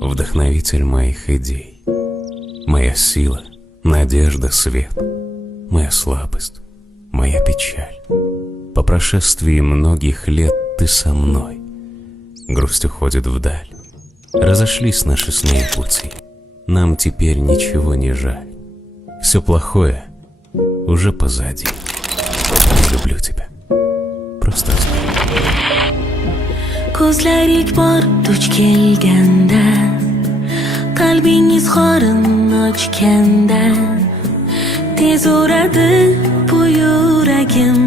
вдохновитель моих идей, моя сила, надежда, свет, моя слабость, моя печаль. По прошествии многих лет ты со мной. Грусть уходит вдаль. Разошлись наши с ней пути. Нам теперь ничего не жаль. Все плохое уже позади. Люблю тебя. Просто знай. Ko'zlar ilk bor duch kelganda, qalbingiz qorin ochganda, tez uradi bu yuragim,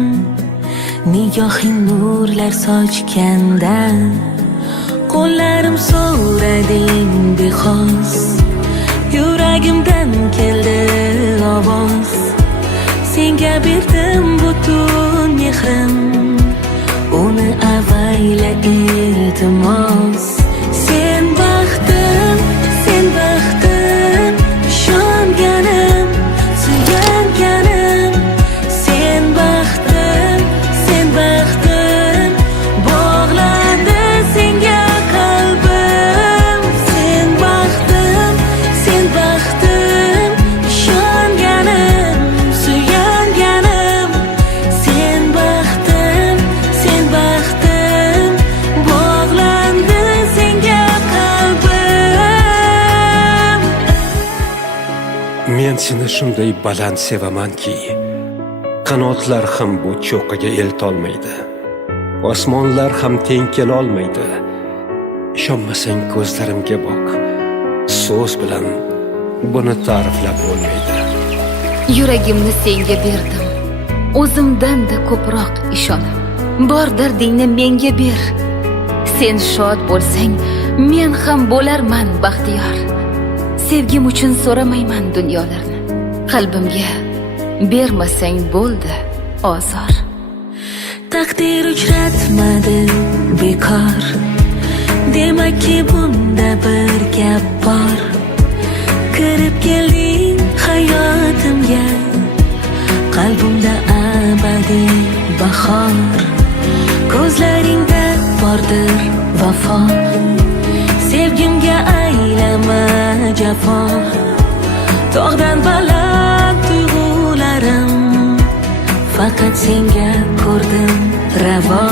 nigohing nurlar sochganda. Qo'llarim so'rading bexos, yuragimdan keldi ovoz. Senga berdim butun mehrim, uni avayla iltimos. Sen baxtim, ishonganim, suyanganim. Sen baxtim, bog'landi senga qalbim. Sen baxtim, ishonganim, suyanganim. Sen baxtim, bog'landi senga qalbim. Men seni shunday baland sevamanki, qanotlar ham bu cho'qqiga eltolmaydi, osmonlar ham teng kelolmaydi. Ishonmasang ko'zlarimga boq, so'z bilan buni ta'riflab bo'lmaydi. Yuragimni senga berdim, o'zimdan-da ko'proq ishonib. Bor dardingni menga ber. Sen shod bo'lsang, men ham bo'larman baxtiyor. Sevgim uchun so'ramayman dunyolarni. Qalbimga bermasang bo'ldi ozor. Taqdir uchratmadi bekor, demakki bunda bir gap bor. Kirib kelding hayotimga, qalbimda abadiy bahor. Ko'zlaringda bordir vafo, sevgimga aylama jafo. Tog'dan baland tuyg'ularim, faqat senga ko'rdim ravo.